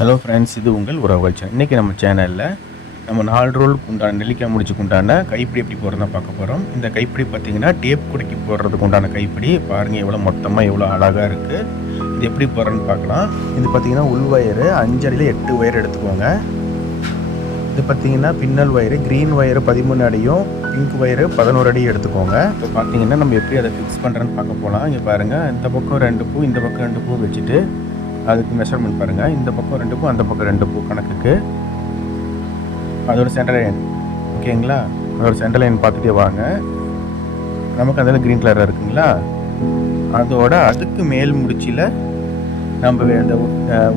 Hello friends, இது உங்கள் உறவுகள் சேனல். இன்றைக்கி நம்ம சேனலில் நம்ம 4 ரோலுக்கு உண்டான நெல்லிக்காய் முடிச்சுக்கு உண்டான கைப்பிடி எப்படி போடுறதுனா பார்க்க போகிறோம். இந்த கைப்பிடி பார்த்திங்கன்னா டேப் குடைக்கு போடுறதுக்கு உண்டான கைப்பிடி. பாருங்கள் எவ்வளோ மொத்தமாக எவ்வளோ அழகாக இருக்குது. இது எப்படி போடுறதுன்னு பார்க்கலாம். இது பார்த்திங்கன்னா உள் வயரு 5 அடியில் 8 ஒயர் எடுத்துக்கோங்க. இது பார்த்திங்கன்னா பின்னல் வயரு க்ரீன் வயரு 13 அடியும் பிங்க் வயரு 11 அடியும் எடுத்துக்கோங்க. இப்போ பார்த்திங்கன்னா நம்ம எப்படி அதை ஃபிக்ஸ் பண்ணுறேன்னு பார்க்க போகலாம். இங்கே பாருங்கள், இந்த பக்கம் 2 பூ, இந்த பக்கம் 2 பூ வச்சுட்டு அதுக்கு மெஷர்மெண்ட் பாருங்கள். இந்த பக்கம் 2 பூ, அந்த பக்கம் 2 பூ கணக்குக்கு அதோட சென்டர் லைன். ஓகேங்களா? அதோட சென்டர் லைன் பார்த்துட்டே வாங்க. நமக்கு அதில் க்ரீன் கலராக இருக்குங்களா, அதோட அதுக்கு மேல் முடிச்சில் நம்ம அந்த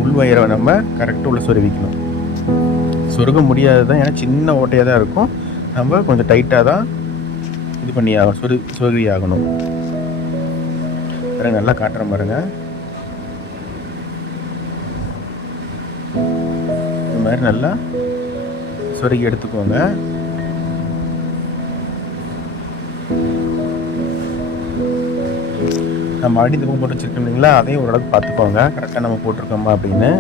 உள்வயரை நம்ம கரெக்டாக உள்ள சொருவிக்கணும். சொருக முடியாது தான், ஏன்னா சின்ன ஓட்டையாக தான் இருக்கும். நம்ம கொஞ்சம் டைட்டாக தான் இது பண்ணி ஆகணும், சொருவி ஆகணும். பாருங்க, நல்லா காட்டுற பாருங்க. இந்த மாதிரி நல்லா சொருகி எடுத்துக்கோங்க. நம்ம அடி இந்த போட்டு வச்சுருக்கோம் இல்லைங்களா, அதையும் ஓரளவுக்கு பார்த்துக்கோங்க கரெக்டாக நம்ம போட்டிருக்கோமா அப்படின்னு.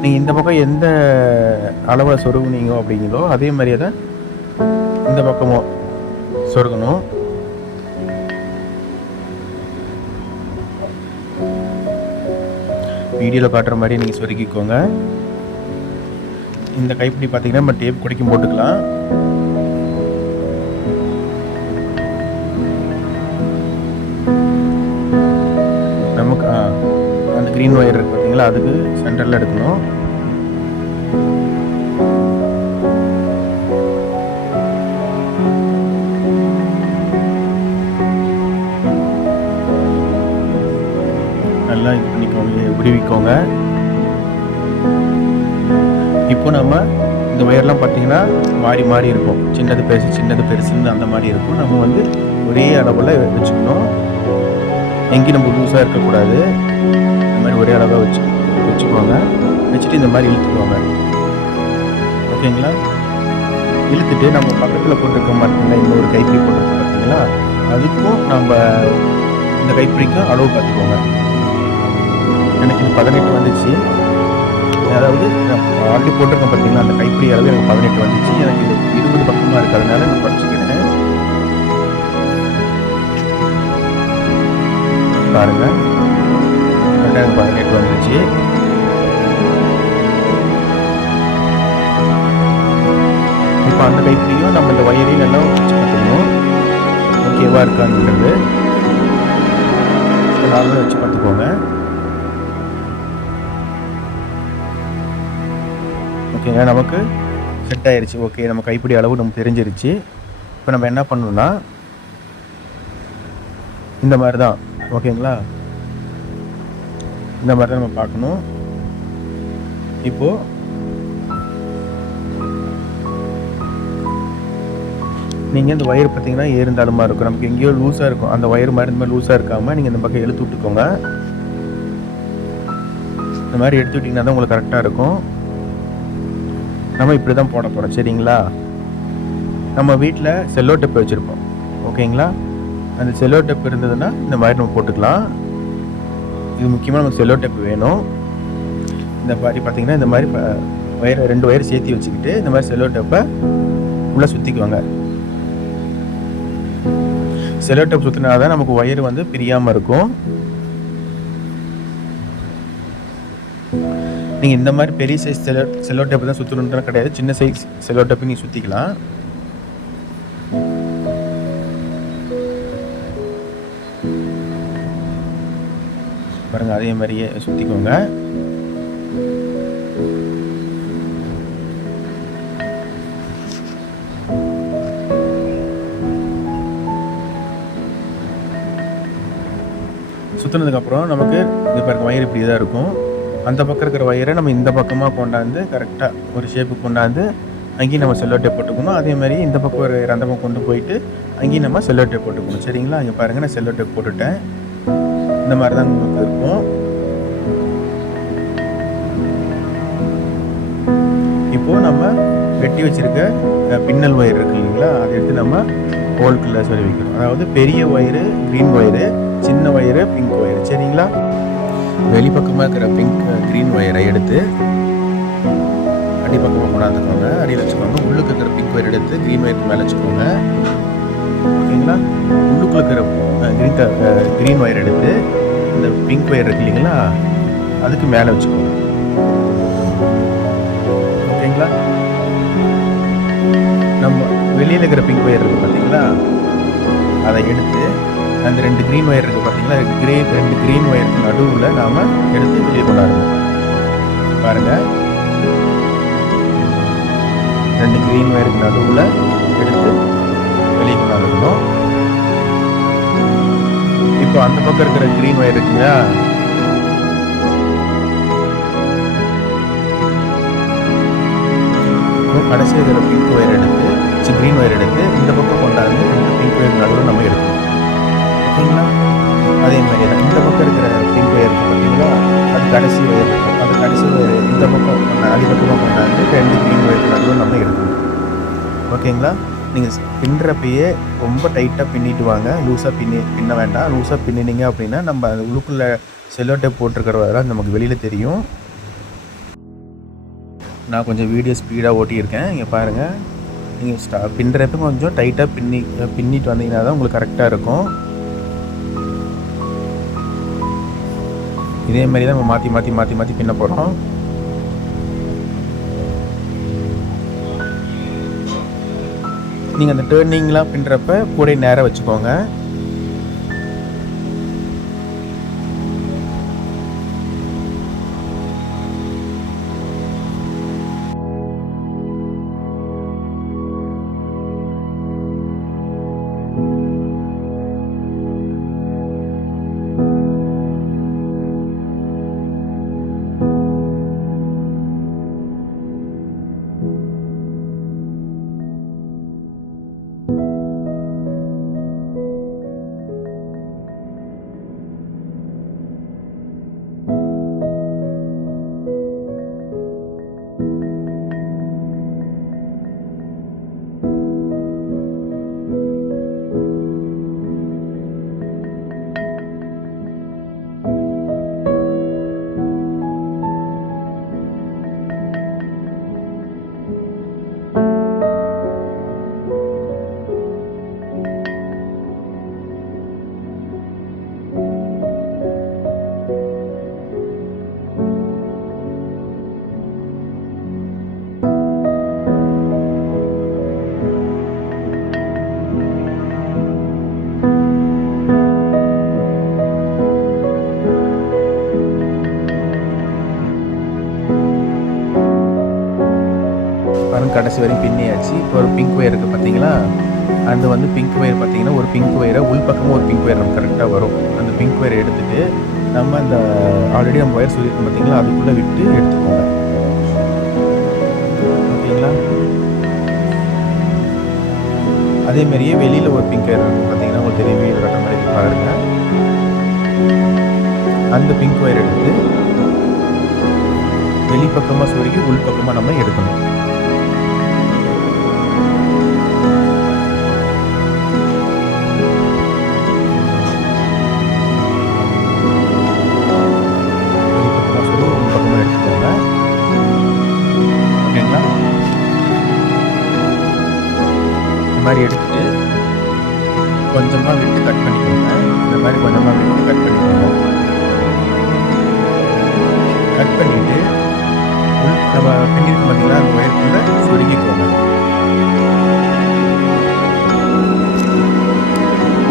நீங்கள் இந்த பக்கம் எந்த அளவில் சொருகுனீங்க அப்படிங்களோ அதே மாதிரியே தான் இந்த பக்கமும் சொருகணும். வீடியோவில் காட்டுற மாதிரி நீங்கள் சொருக்கிக்கோங்க. இந்த கைப்பிடி பார்த்தீங்கன்னா நம்ம டேப் குடைக்கும் போட்டுக்கலாம். நமக்கு அந்த க்ரீன் ஒயர் இருக்குது பார்த்தீங்களா, அதுக்கு சென்டரில் எடுக்கணும். நல்லா இது பண்ணிக்கோங்க, விடுவிக்கோங்க. இப்போ நம்ம இந்த ஒயர்லாம் பார்த்தீங்கன்னா மாறி மாறி இருக்கும். சின்னது பெருசு சின்னது பெருசுன்னு அந்த மாதிரி இருக்கும். நம்ம வந்து ஒரே அளவில் வச்சுக்கணும். எங்கேயும் நம்ம லூஸாக இருக்கக்கூடாது. இந்த மாதிரி ஒரே அளவாக வச்சுக்கோங்க. வச்சுட்டு இந்த மாதிரி இழுத்துக்கோங்க. ஓகேங்களா? இழுத்துட்டு நம்ம பக்கத்தில் போட்டிருக்க பார்த்தீங்கன்னா இன்னொரு கைப்பிடி போட்டிருக்கோம் பார்த்தீங்களா, அதுக்கும் நம்ம இந்த கைப்பிடிக்கும் அளவு பார்த்துக்கோங்க. எனக்கு இது 18 வந்துச்சு. அதாவது ஆல்ரெடி போட்டிருக்கேன் பார்த்தீங்கன்னா, அந்த கைப்பிடி அளவு எனக்கு 18 வந்துச்சு. எனக்கு இது 20 பக்கமாக இருக்குது, அதனால நான் படிச்சுக்கிட்டேன். பாருங்கள், எனக்கு 18 வந்துச்சு. இப்போ அந்த கைப்பிடியும் நம்ம இந்த வயரையும் நல்லா வச்சு பார்த்துக்கணும். ஓகேவா இருக்கான்றது நார்மலாக வச்சு பார்த்துக்கோங்க. ஓகேங்க, நமக்கு செட் ஆயிடுச்சு. ஓகே, நம்ம கைப்பிடி அளவு நமக்கு தெரிஞ்சிருச்சு. இப்போ நம்ம என்ன பண்ணணும்னா இந்த மாதிரி தான். ஓகேங்களா? இந்த மாதிரி தான் நம்ம பார்க்கணும். இப்போது நீங்கள் இந்த ஒயர் பார்த்தீங்கன்னா ஏறுந்தாலுமா இருக்கும். நமக்கு எங்கேயோ லூஸாக இருக்கும். அந்த ஒயர் மாதிரி இந்த மாதிரி லூஸாக இருக்காமல் நீங்கள் இந்த பக்கம் எடுத்து விட்டுக்கோங்க. இந்த மாதிரி எடுத்து விட்டிங்கன்னா தான் உங்களுக்கு கரெக்டாக இருக்கும். நம்ம இப்படி தான் போட போகிறோம். சரிங்களா? நம்ம வீட்டில் செல்லோ டேப் வச்சுருப்போம். ஓகேங்களா? அந்த செல்லோ டேப் இருந்ததுன்னா இந்த மாதிரி நம்ம போட்டுக்கலாம். இது முக்கியமாக நமக்கு செல்லோ டேப் வேணும். இந்த மாதிரி பார்த்திங்கன்னா இந்த மாதிரி ஒயர் 2 ஒயர் சேர்த்து வச்சுக்கிட்டு இந்த மாதிரி செல்லோ டேப்பை உள்ளே சுற்றிக்குவாங்க. செல்லோ டேப் சுற்றினா தான் நமக்கு ஒயர் வந்து பிரியாமல் இருக்கும். நீங்கள் இந்த மாதிரி பெரிய சைஸ் செல்லோ டேப் தான் சுற்றணுன்றது கிடையாது. சின்ன சைஸ் செல்லோ டேப்பு நீங்கள் சுற்றிக்கலாம். பாருங்கள், அதே மாதிரியே சுற்றிக்கோங்க. சுற்றினதுக்கப்புறம் நமக்கு இது பாருங்கள், வயர் இப்படி தான் இருக்கும். அந்த பக்கம் இருக்கிற வயரை நம்ம இந்த பக்கமாக கொண்டாந்து கரெக்டாக ஒரு ஷேப்பு கொண்டாந்து அங்கேயும் நம்ம செல்லோ டேப் போட்டுக்கணும். அதே மாதிரி இந்த பக்கம் ஒரு ரந்தமாக கொண்டு போயிட்டு அங்கேயும் நம்ம செல்லோ டேப் போட்டுக்கணும். சரிங்களா? இங்கே பாருங்கள், நான் செல்லோ டேப் போட்டுட்டேன். இந்த மாதிரி தான் நமக்கு இருக்கும். இப்போது நம்ம வெட்டி வச்சுருக்க பின்னல் ஒயர் இருக்கு இல்லைங்களா, அதை எடுத்து நம்ம ஹோல்குள்ளே சொல்லி வைக்கணும். அதாவது பெரிய ஒயரு க்ரீன் ஒயரு, சின்ன ஒயரு பிங்க் ஒயரு. சரிங்களா? வெளிப்பக்கமாக இருக்கிற பிங்க் க்ரீன் ஒயரை எடுத்து அடிப்பக்கமாக கொண்டாந்துக்கோங்க. அடியில் வச்சுக்கோங்க. உள்ளுக்கு இருக்கிற பிங்க் ஒயர் எடுத்து க்ரீன் ஒயருக்கு மேலே வச்சுக்கோங்க. ஓகேங்களா? உள்ளுக்குள்ள இருக்கிற க்ரீன் ஒயர் எடுத்து இந்த பிங்க் ஒயர் இருக்கு இல்லைங்களா, அதுக்கு மேலே வச்சுக்கோங்க. ஓகேங்களா? நம்ம வெளியில் இருக்கிற பிங்க் ஒயர் இருக்குது பார்த்தீங்களா, அதை எடுத்து அந்த 2 க்ரீன் ஒயர் இருக்குது பார்த்தீங்களா, 2 க்ரீன் ஒயருக்கு நடுவில் நாம் எடுத்து வெளியே கொண்டாடணும். பாருங்கள், 2 க்ரீன் ஒயருக்கு நடுவில் எடுத்து வெளியே கொண்டாடணும். இப்போ அந்த பக்கம் இருக்கிற க்ரீன் ஒயர் இருக்குங்களா, கடைசி இருக்கிற பிங்க் ஒயர் எடுத்து க்ரீன் ஒயர் எடுத்து இந்த பக்கம் கொண்டாந்து 2 பிங்க் ஒயர் நடுவில் நம்ம எடுக்கணும். ஓகேங்களா? அதே மாதிரி தான் இந்த பக்கம் இருக்கிற பிங்க் ஒயர் இருக்குது பார்த்தீங்களா, அது கடைசி ஒயர் இருக்கும். அந்த கடைசி ஒயர் இந்த பக்கம் அடிப்பக்கமாக கொண்டாந்து 2 க்ரீன் ஒயருக்கு நடுவில் நம்ம எடுக்கணும். ஓகேங்களா? நீங்கள் பின்னுறப்பயே ரொம்ப டைட்டாக பின்னிட்டு வாங்க. லூஸாக பின்ன வேண்டாம். லூஸாக பின்னினீங்க அப்படின்னா நம்ம அந்த உள்ளுக்குள்ளே செல்லோ டேப் போட்டிருக்கிறதெல்லாம் நமக்கு வெளியில் தெரியும். நான் கொஞ்சம் வீடியோ ஸ்பீடாக ஓட்டியிருக்கேன். இங்கே பாருங்கள், நீங்கள் பின்னுறப்ப கொஞ்சம் டைட்டாக பின்னிட்டு வந்தீங்கன்னா தான் உங்களுக்கு கரெக்டாக இருக்கும். இதே மாதிரி தான் நம்ம மாற்றி பின்ன போகிறோம். நீங்கள் அந்த டேர்னிங்லாம் பின்னுறப்ப கூட நேராக வச்சுக்கோங்க. கடைசி வரையும் பின்னியாச்சு. இப்போ ஒரு பிங்க் ஒயர் இருக்குது பார்த்தீங்களா, அந்த வந்து பிங்க் ஒயர் பார்த்தீங்கன்னா ஒரு பிங்க் ஒயரை உள்பக்கமும் ஒரு பிங்க் ஒயர் நமக்கு கரெக்டாக வரும். அந்த பிங்க் ஒயரை எடுத்துகிட்டு நம்ம அந்த ஆல்ரெடி நம்ம ஒயர் சொல்லியிருக்கோம் பார்த்தீங்களா, அதுக்குள்ளே விட்டு எடுத்துக்கோங்க. ஓகேங்களா? அதேமாரியே வெளியில் ஒரு பிங்க் ஒயர் இருக்கும் பார்த்தீங்கன்னா, உங்களுக்கு தெரியும், வீடு கட்டுற மாதிரி பாருங்கள். அந்த பிங்க் ஒயர் எடுத்து வெளிப்பக்கமாக சொருகி உள்பக்கமாக நம்ம எடுக்கணும். மாதிரி எடுத்துட்டு கொஞ்சமாக விட்டு கட் பண்ணிக்கோங்க. இந்த மாதிரி கொஞ்சமாக விட்டு கட் பண்ணிக்கோங்க. கட் பண்ணிவிட்டு நம்ம பின்னிருக்கு பார்த்தீங்கன்னா அந்த ஒயருக்குள்ளே சொருகிக்கோங்க.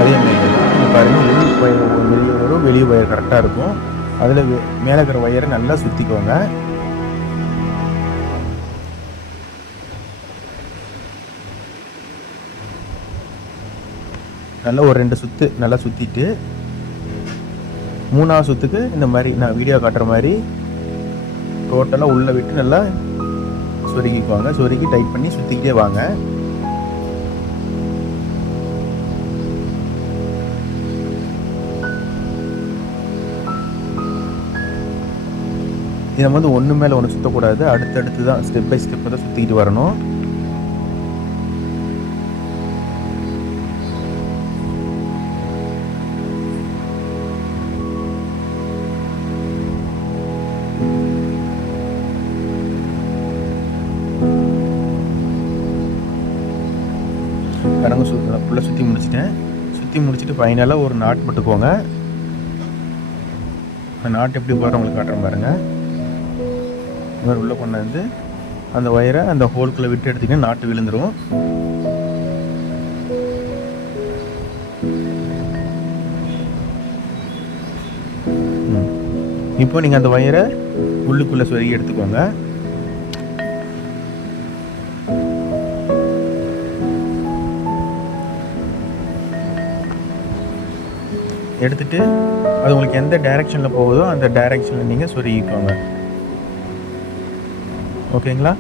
அதே மாதிரி தான் பாருங்கள், உள் ஒயர் வெளியே வரும், வெளியே ஒயர் கரெக்டாக இருக்கும். அதில் மேலே இருக்கிற ஒயரை நல்லா சுற்றிக்கோங்க. நல்லா ஒரு 2 சுற்று நல்லா சுற்றிட்டு 3ஆவது சுற்றுக்கு இந்த மாதிரி நான் வீடியோ காட்டுற மாதிரி டோட்டலாக உள்ளே விட்டு நல்லா சொருகிக்குவாங்க. சொருகி டைட் பண்ணி சுற்றிக்கிட்டே வாங்க. இதை வந்து ஒன்று மேலே ஒன்று சுற்றக்கூடாது. அடுத்தடுத்து தான் ஸ்டெப் பை ஸ்டெப் தான் சுற்றிக்கிட்டு வரணும். பாருங்க ஃபுல்லாக சுற்றி முடிச்சிட்டேன். சுற்றி முடிச்சுட்டு ஃபைனலாக ஒரு நாட் போட்டுக்கோங்க. அந்த நாட் எப்படி போடுற உங்களுக்கு காட்டுறேன் பாருங்கள். இந்த மாதிரி உள்ளே கொண்டு வந்து அந்த ஒயரை அந்த ஹோல்குள்ளே விட்டு எடுத்திங்கன்னா நாட்டு விழுந்துடும். இப்போ நீங்கள் அந்த ஒயரை உள்ளுக்குள்ளே சொருகி எடுத்துக்கோங்க. எடுத்துட்டு அது உங்களுக்கு எந்த டைரெக்ஷனில் போகுதோ அந்த டைரெக்ஷனில் நீங்கள் சொருகிக்கோங்க. ஓகேங்களா?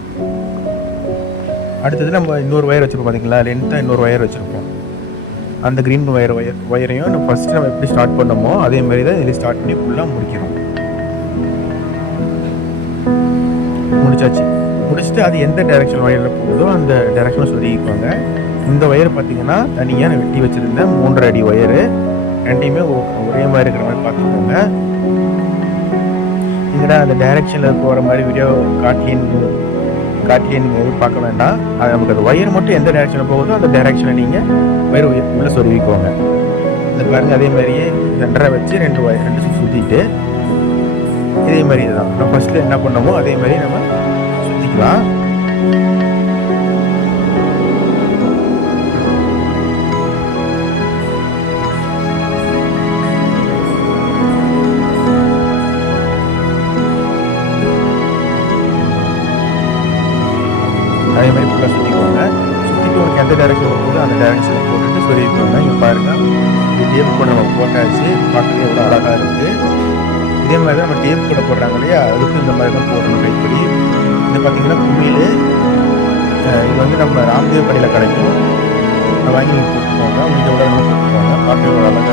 அடுத்தது நம்ம இன்னொரு ஒயர் வச்சுருப்போம் பார்த்தீங்களா, லென்த்தாக இன்னொரு ஒயர் வச்சுருப்போம். அந்த க்ரீன் ஒயரையும் நம்ம ஃபஸ்ட்டு நம்ம எப்படி ஸ்டார்ட் பண்ணோமோ அதே மாதிரி தான் இதில் ஸ்டார்ட் பண்ணி ஃபுல்லாக முடிக்கணும். முடிச்சாச்சு. முடிச்சுட்டு அது எந்த டைரெக்ஷன் ஒயரில் போகுதோ அந்த டைரெக்ஷனில் சொருகிக்குவாங்க. இந்த ஒயர் பார்த்தீங்கன்னா தனியாக நான் வெட்டி வச்சுருந்தேன் 3.5 அடி ஒயரு. ரெண்டையுமே ஒரே மாதிரி இருக்கிற மாதிரி பார்த்துக்கோங்க. இங்கடா அந்த டைரெக்ஷனில் போகிற மாதிரி வீடியோ காட்டிலேன்னு நீங்கள் எதுவும் பார்க்க வேண்டாம். அது நமக்கு அந்த ஒயர் மட்டும் எந்த டைரெக்ஷனில் போகுதோ அந்த டைரெக்ஷனில் நீங்கள் ஒயர் உள்ளே சொருவிக்குவாங்க. இந்த பாருங்கள் அதே மாதிரியே சென்டரை வச்சு 2 சுற்றிட்டு இதே மாதிரி தான் நம்ம ஃபஸ்ட்டில் என்ன பண்ணோமோ அதே மாதிரி நம்ம சுற்றிக்கலாம். அதே மாதிரி ஃபுல்லாக சுற்றிக்குவாங்க. சுற்றிட்டு உங்களுக்கு எந்த டைரெக்ஷனில் போகுதோ அந்த டைரெக்ஷனில் போட்டுட்டு சொல்லியிருக்காங்க. இங்கே பாருங்கள் இது டேப் கூட நம்ம போட்டாச்சு. பார்க்கவே எவ்வளோ அழகாக இருக்குது. இதே மாதிரி தான் நம்ம டேப் கூட போடுறாங்க இல்லையா, அதுக்கும் இந்த மாதிரி தான் போடணும் கைப்படி. இது பார்த்திங்கன்னா குமிழ். இது வந்து நம்ம ராம்தேவ் கடையில் கிடைக்கும். வாங்கி போட்டுக்கோங்க. முடிஞ்ச எவ்வளோ போட்டுக்கோங்க. பார்க்கவே எவ்வளோ அழகாக